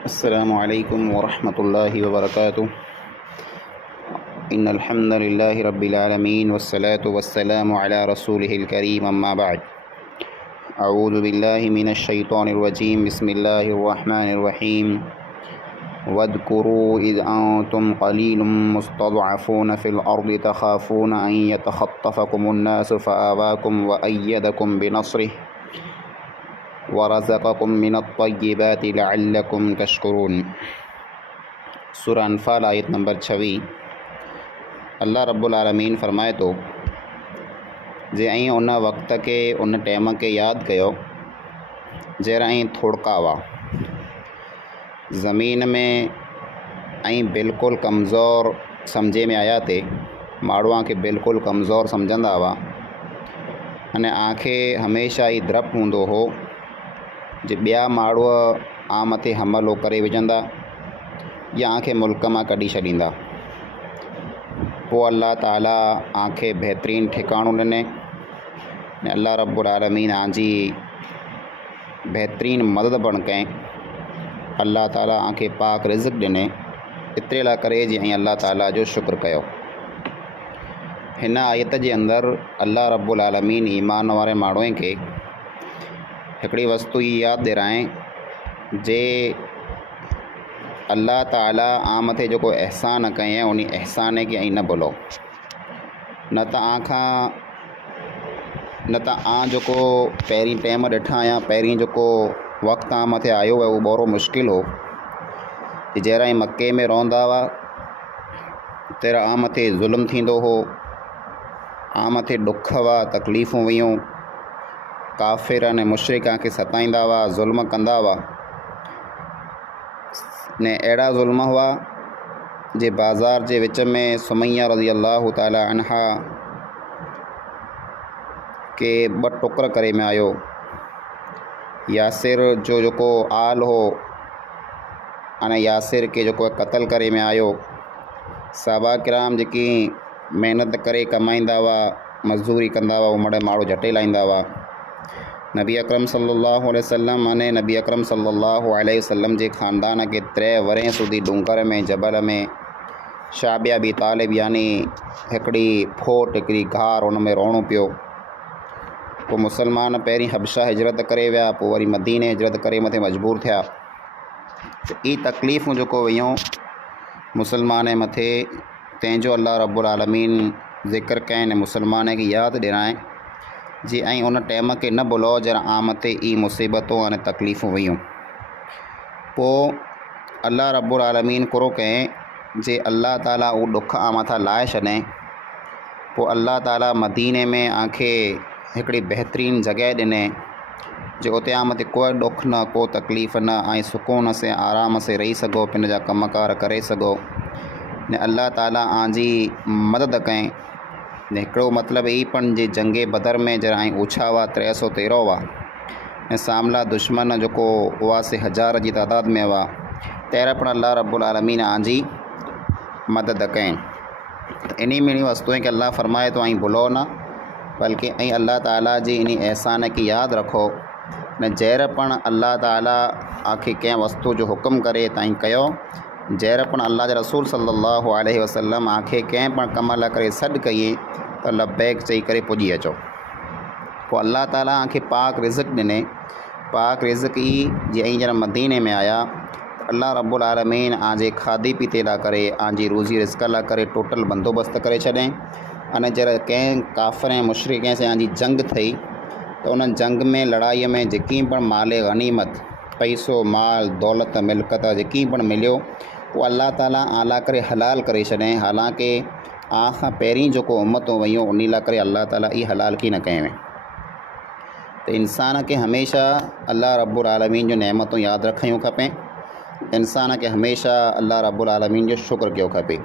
अस्सलामु अलैकुम वरहमतुल्लाहि वबरकातुह। इन्नल हम्दुलिल्लाहि रब्बिल आलमीन वस्सलातु वस्सलामु अला रसूलिहिल करीम अम्मा बाद। अऊज़ु बिल्लाहि मिनश शैतानिर रजीम। बिस्मिल्लाहिर रहमानिर रहीम। वज़्कुरू इज़ अंतुम क़लीलुम मुस्तज़अफ़ून फ़िल अर्ज़ि तख़ाफ़ून अन यतख़त्तफ़कुमुन नासु फ़आवाकुम व अय्यदकुम बिनस्रिहि वरज़क़कुम मिनत तय्यिबाति लअल्लकुम तशकुरून। सूरह अनफ़ाल आयत नंबर 26। अल्लाह रब्बुल आलमीन फ़रमाए तो जे ऐं उन वक़्त के उन टाइम के याद कयो जहिड़ा ऐं थोड़का हुआ ज़मीन में ऐं बिल्कुलु कमज़ोर सम्झे में आया थे। माण्हूअ खे बिल्कुलु कमज़ोर सम्झंदा हुआ अने आंखे हमेशा ई द्रप हूंदो हो जे ॿिया माण्हू आ मथे हमलो करे विझंदा या आंखे मुल्क मां कढी छॾींदा। पोइ अल्लाह ताला आंखे बहितरीन ठिकाणो ॾिने ने अल्लाह रब्बुल आलमीन आंजी बहितरीन मदद बण कयईं। अल्लाह ताला आंखे पाक रिज़्क़ ॾिने एतिरे लाइ करे जे ऐं अल्लाह ताला जो शुक्र कयो। हिन आयत जे अंदरि अल्लाह रब्बुल आलमीन ईमान वारे माण्हुनि खे हिकिड़ी वस्तु ई यादि ॾियाराए जे अल्लाह ताला आ मथे जेको एहसान कयईं उन एहसान खे ऐं न भुलो। न त आं जेको पहिरीं टाइम ॾिठा या पहिरीं जेको वक़्तु आ मथे आयो आहे उहो ॿोरो मुश्किल हो। जहिड़ा ई मके में रहंदा हुआ तहिड़ा आ मथे ज़ुल्म थींदो हो, आ मथे ॾुख हुआ, तकलीफ़ूं हुयूं। काफ़िर अने मुशरिक खे सताईंदा हुआ, ज़ुल्म कंदा हुआ ने अहिड़ा ज़ुल्म हुआ जे बाज़ार जे विच में सुमैया रज़ी अल्लाह ताला अन्हा के 2 टुकर करे में आयो। यासिर जो जेको आल हो अने यासिर के जेको क़त्ल करे में आयो। साहबा किराम जेकी महिनत करे कमाईंदा हुआ, मज़दूरी कंदा हुआ, उमड़ माण्हू झटे लाहींदा हुआ। नबी अकरम सल्लल्लाहु अलैहि वसल्लम अने नबी अकरम सल्लल्लाहु अलैहि वसल्लम जे ख़ानदान के 3 वरें सुधी डूंगर में जबल में शाबिया बी तालिब यानी हिकिड़ी फोट हिकिड़ी घार उन में रहणो पियो। पोइ मुसलमान पहिरीं हबशा हिजरत करे विया, पोइ वरी मदीने हिजरत करे मथे मजबूर थिया। त ई तकलीफ़ूं जेको वियूं मुसलमान जे मथे तंहिंजो अल्लाह रब्बुल आलमीन ज़िक्र कयईं ने मुसलमान खे यादि ॾियाराए जी ऐं उन टाइम खे न भुलो जरा आ मथे ई मुसीबतूं अने तकलीफ़ूं वियूं। पोइ अल्लाह रब्बुल आलमीन कुरो कयईं जे अल्लाह ताला उहो ॾुख आ मथां लाहे छॾियईं। पोइ अल्लाह ताला मदीने में आंखे हिकिड़ी बहितरीन जॻह ॾिने जो उते आ मथे कोई ॾुख न, को तकलीफ़ न ऐं सुकून से आराम से रही सघो, पिन जा कमकार करे सघो ने अल्लाह ताला आंजी मदद कयईं। ने हिकिड़ो मतिलबु ई पण जे जंगे बदर में जरा ऐं ओछा हुआ 313 हुआ ऐं सामला दुश्मन जेको हुआसीं 1000 जी तादाद में हुआ, तहिड़ा पण अल्लाह रब्बुल आलमीन आंजी मदद कयईं। इन में वस्तुएं खे अल्लाह फरमाए तो ऐं भुलो न, बल्कि ऐं अल्लाह ताला जी इन एहसान खे यादि रखो न। जहिड़ पण अल्लाह ताला आखे कंहिं वस्तु जो हुकुम करे ताईं कयो, जहिड़ पण अल्लाह जे रसूल सल्लल्लाहु अलैहि वसल्लम आखे कंहिं पण कम लाइ करे सॾु कई त लब्बैक चई करे पुॼी अचो। पोइ अल्लाह ताला आखे पाक रिज़्क़ ॾिने। पाक रिज़्क़ ई जीअं जरा मदीने में आया अल्लाह रब्बुल आलमीन आंजे खाधे पीते लाइ करे आंजी रोज़ी रिज़्क़ लाइ करे टोटल बंदोबस्त करे छॾियईं। अने जरा कंहिं काफ़िर ऐं मुशरिक से आंजी जंग थी त उन जंग में लड़ाईअ में जेकी पण माल गनीमत, पैसो माल दौलत मिल्कत जेकी पण मिलियो उहो अल्लाह ताला आला करे हलाल करे छॾियईं। हालांकि आ खां पहिरीं जेको उम्मतूं वयूं उन लाइ करे अल्लाह ताला ई हलाल की न कयूं। त इंसान खे हमेशह अल्लाह रब्बुल आलमीन जो नेमतूं यादि रखियूं खपे। इंसान खे हमेशह अल्लाह रब्बुल आलमीन जो शुक्र कयो खपे।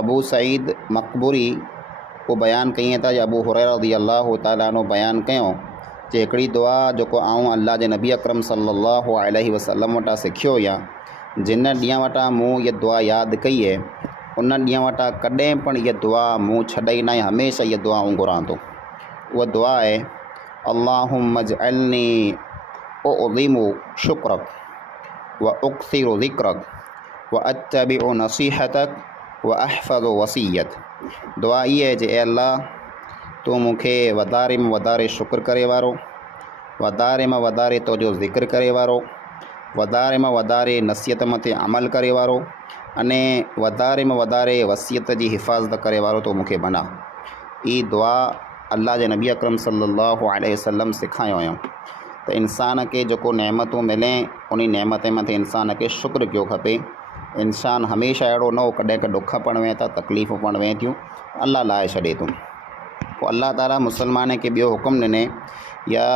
अबू सईद मक़बूरी वो बयान कई था, अबू हुरैरा रज़ियल्लाहु ताला अन्हु बयान कयो जे हिकिड़ी दुआ जेको आऊं अल्लाह जे नबी अकरम सल्लल्लाहु अलैहि वसल्लम वटां सिखियो या जिन ॾींहं वटां मूं इहा दुआ यादि कई आहे उन ॾींहं वटां कॾहिं पण इहा दुआ मूं छॾई न, हमेशह इहा दुआ आऊं घुरां थो। उहा दुआ आहे अल्लाहुम्मा जअलनी उज़िमु शुक्रक व उक्सिरु ज़िक्रक व अत्तबिउ नसीहतक व अहफ़ज़ु वसीयत। दुआ इहा आहे जे ए अल्लाह तूं मूंखे वधारे में वधारे शुक्र करे वारो, वधारे में वधारे तुंहिंजो ज़िक्र करे वारो, वधारे में वधारे नसीहत मथे अमल करे वारो अने वधारे में वधारे वसीयत जी हिफ़ाज़त करे वारो तो मूंखे बना। ई दुआ अल्लाह जे नबी अकरम सल्लल्लाहु अलैहि वसल्लम सिखायो हुयो त इंसान के जेको नेमतूं मिले उन नेमत मथे इंसान के शुक्र कयो खपे। इंसान हमेशह अहिड़ो न हो, कॾहिं कॾहिं ॾुख पण वें था, तकलीफ़ूं पण वें थियूं, अल्लाह लाहे छॾे थो। पोइ अल्लाह ताला मुसलमान के ॿियो हुकुम ॾिने, या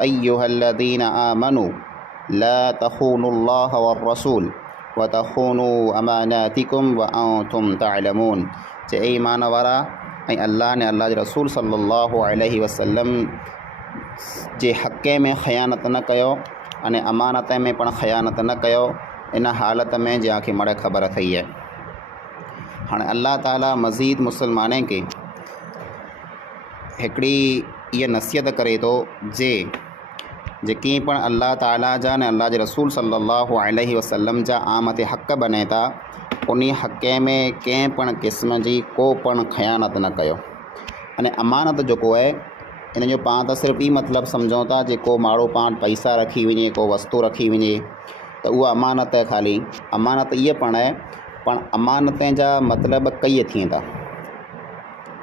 अय्युहल्लज़ीन आमनू ला तख़ूनुल्लाह वररसूल व तख़ूनू अमानातिकुम व अंतुम तअलमून। जे ईमान वारा ऐं अल्लाह ने अल्लाह जे रसूल सल्लल्लाहु अलैहि वसल्लम जे हक़े में ख़यानत न कयो अने अमानत में पण ख़यानत न कयो, इन हालत में जंहिंखे मड़ ख़बर थी है। हाँ अल्लाह ताला मज़ीद मुसलमाने के हिकड़ी ये नसीहत करे तो जेकी पण अल्लाह ताला जा ने अल्लाह जे रसूल सल्लल्लाहु अलैहि वसल्लम जा आमत हक़ बने था, उन हक़े में कंहिं पण क़िस्म जी को पण ख़यानत न कयो। अने अमानत जो है इन जो पाण त सिर्फ़ ई मतलब समझूं था, जेको माण्हू पाण पैसा रखी वञे, को वस्तु रखी वञे तो उहा अमानत है। खाली अमानत ये पण है, पण अमानत जा मतलब कई थियनि था,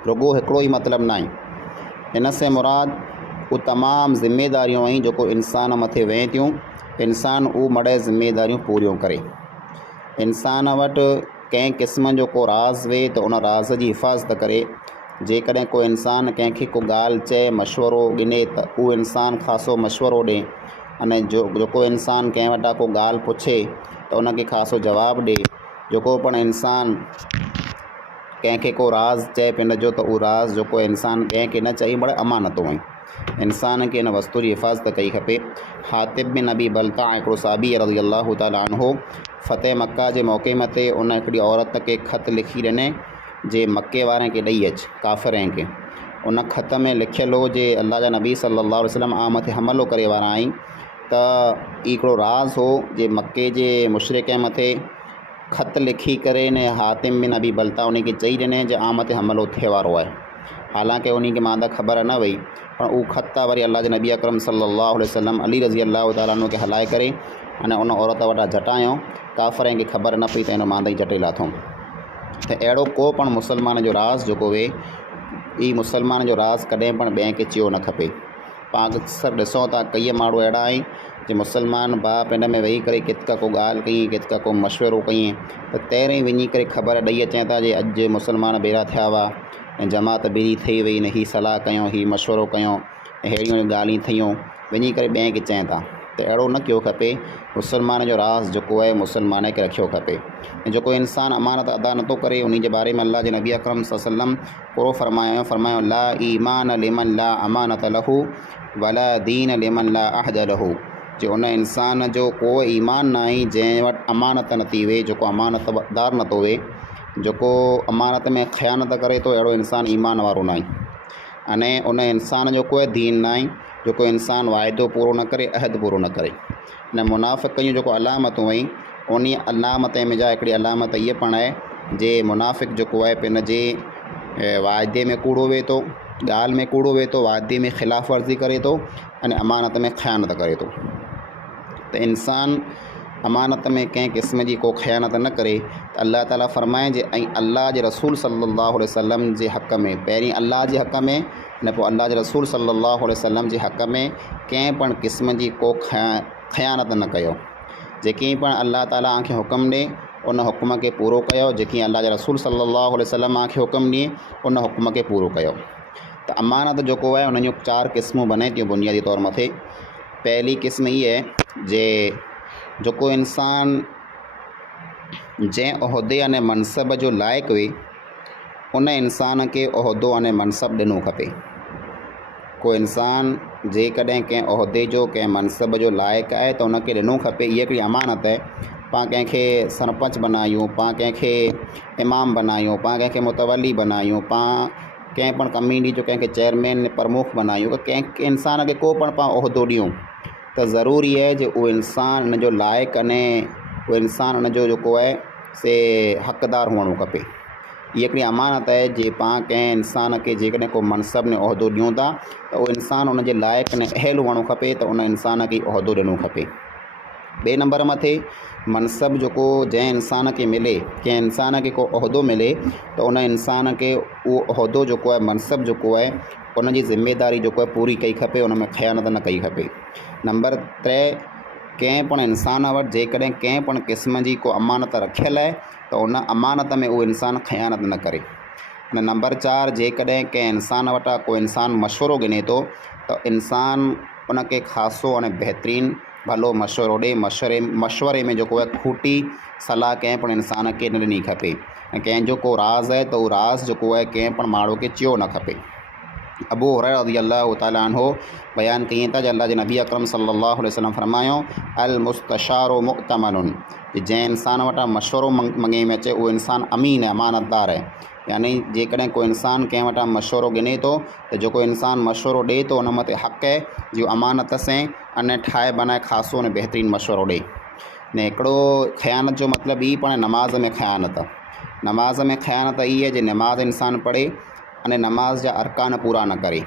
रुगो हिकिड़ो ही मतलब ना आहे। इन से मुराद वो तमाम ज़िम्मेदारियों आहिनि जेको इंसान मथे वें थियूं, इंसान वो मड़े ज़िम्मेदारियों पूरियों करे। इंसान वटि कंहिं क़िस्म जो को राज़ वे तो उन राज़ जी हिफ़ाज़त करे। जेकॾहिं को इंसान कंहिंखे को ॻाल्हि चए, मशवरो ॾिने त उहो इंसान ख़ासो मशवरो ॾे, अने जेको इंसान कंहिं वटां को ॻाल्हि पुछे तो उनखे ख़ासो जवाबु ॾे। जेको पण इंसान कंहिंखे को राज़ चए पिन जो तो उहो राज़ जेको इंसान कंहिंखे न चई, बड़े अमानतूं आहिनि। इंसान के इन वस्तु की हिफ़ाज़त कई खपे। हातिब बिन अबी बलता हिकिड़ो साबी रज़ी अल्लाह ताला अन्हो फ़तेह मक्का जे मौक़े मथे उन हिकिड़ी औरत के ख़त लिखी ॾिने जे मक्के वारे के ॾेई अच, काफ़िरनि के। उन ख़त में लिखियल हो जे अल्लाह जा नबी सल्लल्लाहु अलैहि वसल्लम आ मथे हमलो करे वारा आहिनि, त हिकिड़ो राज़ हो जे मक्के जे मुशरिक मथे ख़त लिखी करे ने हातिम बिन अबी बलता उन के चई ॾिने जे आ मथे हमलो थिए वारो आहे। हालांकि उन के मां ख़बर न वई, पर उहो ख़त वरी अल्लाह जे नबी अकरम सल्लल्लाहु अलैहि वसल्लम अली रज़ी अल्लाह ताला अन्हु के हलाए करे अने उन औरत वटां जटायो। काफ़िरनि खे ख़बर न पई त इन मां जटे लाथो। त अहिड़ो को पण मुसलमान जो राज़ जेको वे, ई मुसलमान जो राज़ कॾहिं पण ॿिए खे चयो न खपे। पाण अक्सर ॾिसूं था कई माण्हू अहिड़ा आहिनि जे मुसलमान भाउ पिंड में वेही करे किथका को ॻाल्हि कई, किथका को मशवरो कई, त तेरे वञी करे ख़बर ॾेई अचनि था जे अॼु मुसलमान बेड़ा थिया हुआ ऐं जमात बिरी थी वई, न ही सलाह कयूं, ही मशवरो कयूं, अहिड़ियूं ॻाल्हियूं थियूं, वञी करे ॿिए खे चवनि था। त अहिड़ो न कयो खपे। मुसलमान जो राज़ जेको आहे मुसलमान खे रखियो खपे। ऐं जेको इंसान अमानत अदा नथो करे, उन जे बारे में अल्लाह जे नबी अकरम सल्लल्लाहु अलैहि वसल्लम पूरो फरमायो ला ईमान लिमन ला अमानत लहू वला दीन लिमन ला अहद लहू। जो उन इंसान जो को ईमान न आहे जंहिं वटि अमानत नथी वे, जेको अमानतदार नथो वे, जेको अमानत में ख़यानत करे तो, अहिड़ो इंसान ईमान वारो न आहे। अने उन इंसान जो कोई दीन न आहे, जेको इंसान वाइदो पूरो न करे, अहद पूरो न करे। न मुनाफ़िक़ जो अलामतूं आहिनि, उन अलामत में जा हिकिड़ी अलामत इहा पण आहे जे मुनाफ़िक़ जेको आहे पिन जे वाइदे में कूड़ो वे थो, ॻाल्हि में कूड़ो वे थो, वाइदे में ख़िलाफ़ वर्ज़ी करे थो, अने अमानत में ख़यानत करे थो। त इंसान अमानत में कंहिं क़िस्म जी को ख़यानत न करे त अल्लाह ताला फरमाए जे ऐं अल्लाह जे रसूल सल्लल्लाहु अलैहि वसल्लम जे हक़ में, पहिरीं अल्लाह जे हक़ में, न पोइ अल्लाह जे रसूल सल्लल्लाहु अलैहि वसल्लम जे हक़ में कंहिं पण क़िस्म जी को ख़यानत न कयो। जेकी पण अल्लाह ताला आंखे हुकुम ॾे उन हुकुम के पूरो कयो, जेकी अल्लाह जे रसूल सल्लल्लाहु अलैहि वसल्लम आंखे हुकुम ॾिए उन हुकुम के पूरो कयो। त अमानत जेको आहे उन जूं 4 क़िस्मूं बने थियूं बुनियादी तौर मथे। पहली क़िस्म इहा आहे जे जेको इंसान जंहिं उहिदे अने मनसब जो लाइक़ु वे, उन इंसान के उहिदो अने मनसब ॾिनो खपे। को इंसान जेकॾहिं कंहिं उहिदे जो, कंहिं मनसब जो लाइक़ु आहे त उनखे ॾिनो खपे। इहा हिकिड़ी अमानत आहे। पाण कंहिंखे सरपंच बनायूं, पाण कंहिंखे इमाम बनायूं, पाण कंहिंखे मुतवली बनायूं, पाण कंहिं पण कम्युनिटी जो कंहिंखे चेयरमैन प्रमुख बनायूं, त कंहिं इंसान खे को पण पाण उहिदो ॾियूं, तो ज़रूरी है जो वो इंसान उन जो लायक अने वो इंसान उन जो जेको है से हक़दार हुअणो खपे। ये हिकिड़ी अमानत है जे पाण कंहिं इंसान खे जेकॾहिं को मनसब ने उहिदो ॾियूं था त उहो इंसान उन जे लाइक़ ने अहल हुअणो खपे, त उन इंसान खे उहिदो ॾियणो खपे। ॿिए नंबर मथे मनसब जेको जंहिं इंसान खे मिले, कंहिं इंसान खे को उहिदो मिले त उन इंसान खे उहो उहिदो जेको आहे, मनसब जेको आहे, उन जी ज़िमेदारी जेको आहे पूरी कई खपे, उन में ख़यानत न कई खपे। नंबर 3, कंहिं पण इंसान वटि जेकॾहिं कंहिं पण क़िस्म जी को अमानत रखियल आहे त उन अमानत में उहो इंसान ख़यानत न करे। अने नंबर 4, जेकॾहिं कंहिं इंसान वटां को इंसान मशवरो गिने थो त इंसान उनखे ख़ासो अने बहितरीनु भलो मशवरो ॾे। मशवरे में जेको आहे खूटी सलाह कंहिं पण इंसान खे न ॾिनी खपे। ऐं कंहिंजो को राज़ आहे त उहो राज़ जेको आहे कंहिं पण माण्हू खे चयो न खपे। अबू हुरैरा रज़ियल्लाहु तआला अन्हु बयान कई था, अल्लाह जे नबी अकरम सल्लल्लाहु अलैहि वसल्लम फरमायो, अल मुस्तशारो मुअतमनुन, जंहिं इंसान वटां मशवरो मंगे में अचे उहो इंसान अमीन है, अमानतदार है। यानी जेकॾहिं को इंसान कंहिं वटां मशवरो गिने थो त जेको इंसान मशवरो ॾिए थो उन मथे हक़ है जो अमानत से अने ठाहे बनाए ख़ासो अने बहितरीनु मशवरो ॾिए। ने हिकिड़ो ख़यानत जो मतिलबु ई पाण नमाज़ में ख़यानत। नमाज़ में ख़यानत ई है जो नमाज़ इंसान पढ़े अने नमाज़ जा अरकान पूरा न करे।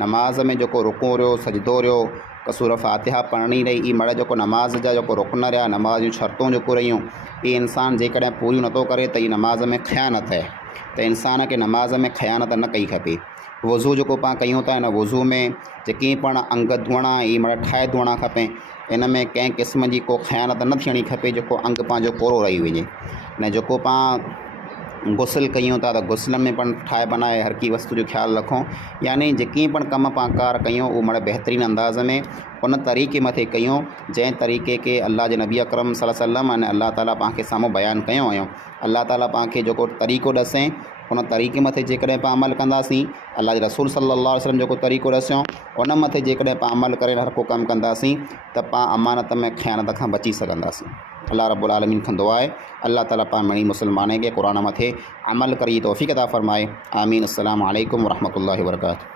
नमाज़ में जेको रुको रहियो, सजदो रहियो, कसूर फ़ातिहा पढ़णी रही, ई मड़ जेको नमाज़ जा जेको रुकन रहिया, नमाज़ जूं शर्तूं जेको रहियूं, ये इंसान जेकॾहिं पूरियूं नथो करे त ई नमाज़ में ख़यानत है। त इंसान खे नमाज़ में ख़यानत न कई खपे। वज़ू जेको पाण कयूं था, इन वज़ू में जेकी पण अंग धोइणा ई मड़ ठाहे धोइणा खपे। इन में कंहिं क़िस्म जी को ख़यानत न थियणी खपे जेको अंग पंहिंजो कोरो रही वञे। ने जेको पाण गुसल कयूं था त गुसलनि में पण ठाहे बनाए हर की वस्तु जो ख़्यालु रखूं। यानी जेकी पण कम पाण कार कयूं उहो मड़ बहितरीनु अंदाज़ में उन तरीक़े मथे कयूं जंहिं तरीक़े के अल्लाह जे नबी अकरम सल्लल्लाहु अलैहि वसल्लम अने अल्लाह ताला पाण खे साम्हूं बयानु कयो आहियूं। अल्लाह ताला पाण खे जेको तरीक़ो ॾसें उन तरीक़े मथे जेकॾहिं पाण अमल कंदासीं, अल्लाह जे रसूल सल्लल्लाहु अलैहि वसल्लम जेको तरीक़ो ॾसियो उन मथे जेकॾहिं पाण अमल करे हर को कमु कंदासीं त पाण अमानत में ख़यानत खां बची सघंदासीं। अल्लाह रब्बुल आलमीन खां दुआ आहे अल्लाह ताला पाण मणी मुसलमान खे क़ुरान मथे अमल करे तौफ़ीक़ अता फ़रमाए। आमीन। अस्सलामु अलैकुम वरहमतुल्लाहि वबरकातुहू।